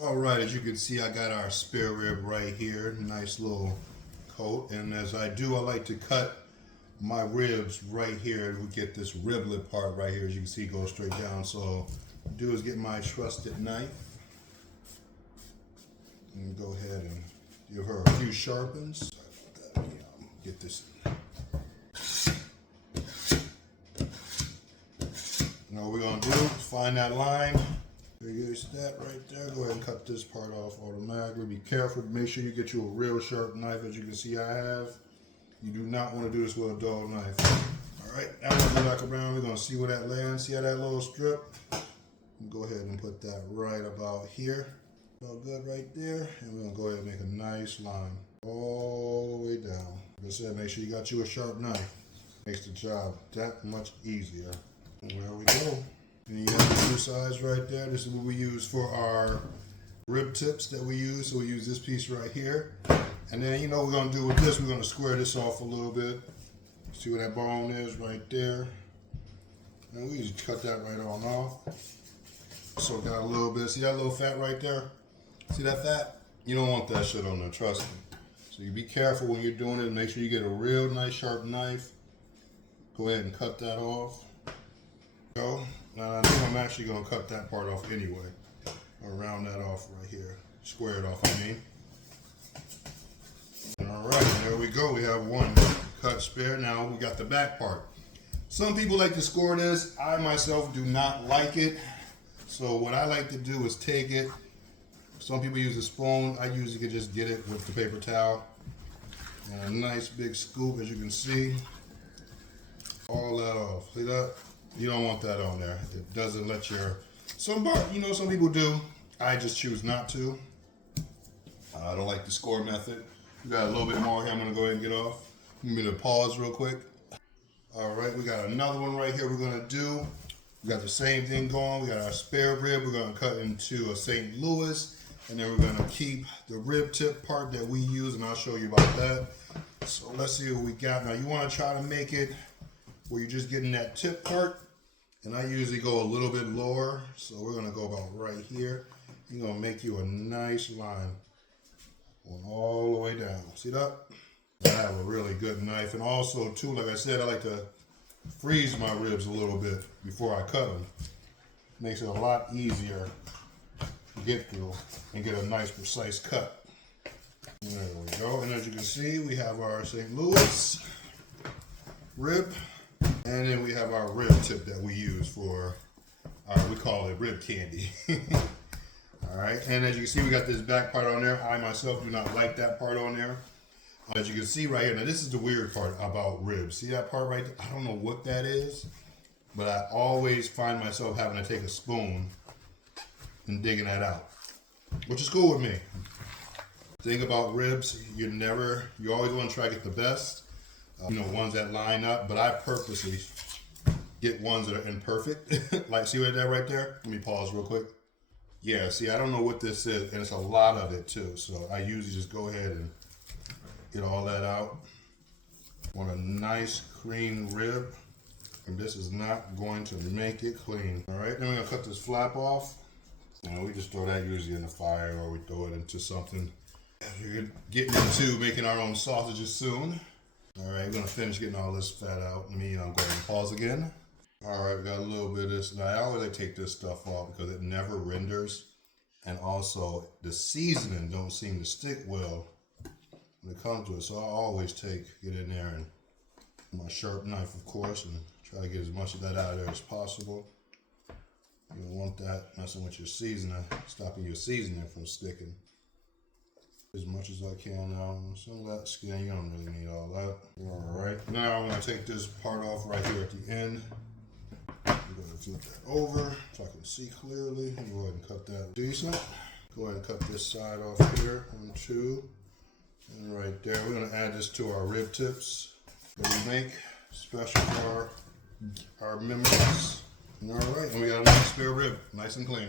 All right, as you can see, I got our spare rib right here. Nice little coat. And as I do, I like to cut my ribs right here. We get this riblet part right here. As you can see, goes straight down. So what I do is get my trusted knife and go ahead and give her a few sharpens. Get this. Now what we're gonna do is find that line. Here's that right there. Go ahead and cut this part off automatically. Be careful. Make sure you get you a real sharp knife, as you can see I have. You do not want to do this with a dull knife. All right, now we're gonna go back around. We're gonna see where that lands. See how that little strip? Go ahead and put that right about here. All good right there. And we're gonna go ahead and make a nice line all the way down. Like I said, make sure you got you a sharp knife. Makes the job that much easier. And there we go. And you have the two sides right there. This is what we use for our rib tips that we use. So we use this piece right here. And then, you know what we're going to do with this? We're going to square this off a little bit. See where that bone is right there? And we just cut that right on off. So got a little bit. See that little fat right there? See that fat? You don't want that shit on there, trust me. So you be careful when you're doing it. Make sure you get a real nice sharp knife. Go ahead and cut that off. Go. Now I think I'm actually going to cut that part off anyway. I'll round that off right here. Square it off, I mean. Alright, there we go. We have one cut spare. Now we got the back part. Some people like to score this. I myself do not like it. So what I like to do is take it. Some people use a spoon. I usually can just get it with the paper towel. And a nice big scoop, as you can see. All that off. See that? You don't want that on there. It doesn't let your, some people do. I just choose not to. I don't like the score method. We got a little bit more here I'm gonna go ahead and get off. I'm gonna pause real quick. All right, we got another one right here we're gonna do. We got the same thing going. We got our spare rib. We're gonna cut into a St. Louis, and then we're gonna keep the rib tip part that we use, and I'll show you about that. So let's see what we got. Now you wanna try to make it where you're just getting that tip part. And I usually go a little bit lower, so we're gonna go about right here. You're gonna make you a nice line going all the way down. See that? I have a really good knife, and also too, like I said, I like to freeze my ribs a little bit before I cut them. Makes it a lot easier to get through and get a nice precise cut. And there we go. And as you can see, we have our St. Louis rib. And then we have our rib tip that we use for we call it rib candy. All right, and as you can see, we got this back part on there. I myself do not like that part on there. As you can see right here, now this is the weird part about ribs. See that part right there? I don't know what that is, but I always find myself having to take a spoon and digging that out, which is cool with me. The thing about ribs, you always want to try to get the best. Ones that line up, but I purposely get ones that are imperfect. Like, see that right there? Let me pause real quick. Yeah, see, I don't know what this is, and it's a lot of it too. So I usually just go ahead and get all that out. Want a nice clean rib, and this is not going to make it clean. All right, then we're gonna cut this flap off. We just throw that usually in the fire, or we throw it into something. We're getting into making our own sausages soon. All right, we're gonna finish getting all this fat out. Let me go ahead and pause again. All right, we got a little bit of this. Now, I always like to take this stuff off because it never renders. And also, the seasoning don't seem to stick well when it comes to it. So I always get in there and my sharp knife, of course, and try to get as much of that out of there as possible. You don't want that messing with your seasoning, stopping your seasoning from sticking. As much as I can now. Some of that skin, you don't really need all that. Alright, now I'm going to take this part off right here at the end. I'm going to flip that over so I can see clearly. Go ahead and cut that decent. Go ahead and cut this side off here. 1, 2. And right there. We're going to add this to our rib tips that we make special for our members. Alright, and we got a nice spare rib. Nice and clean.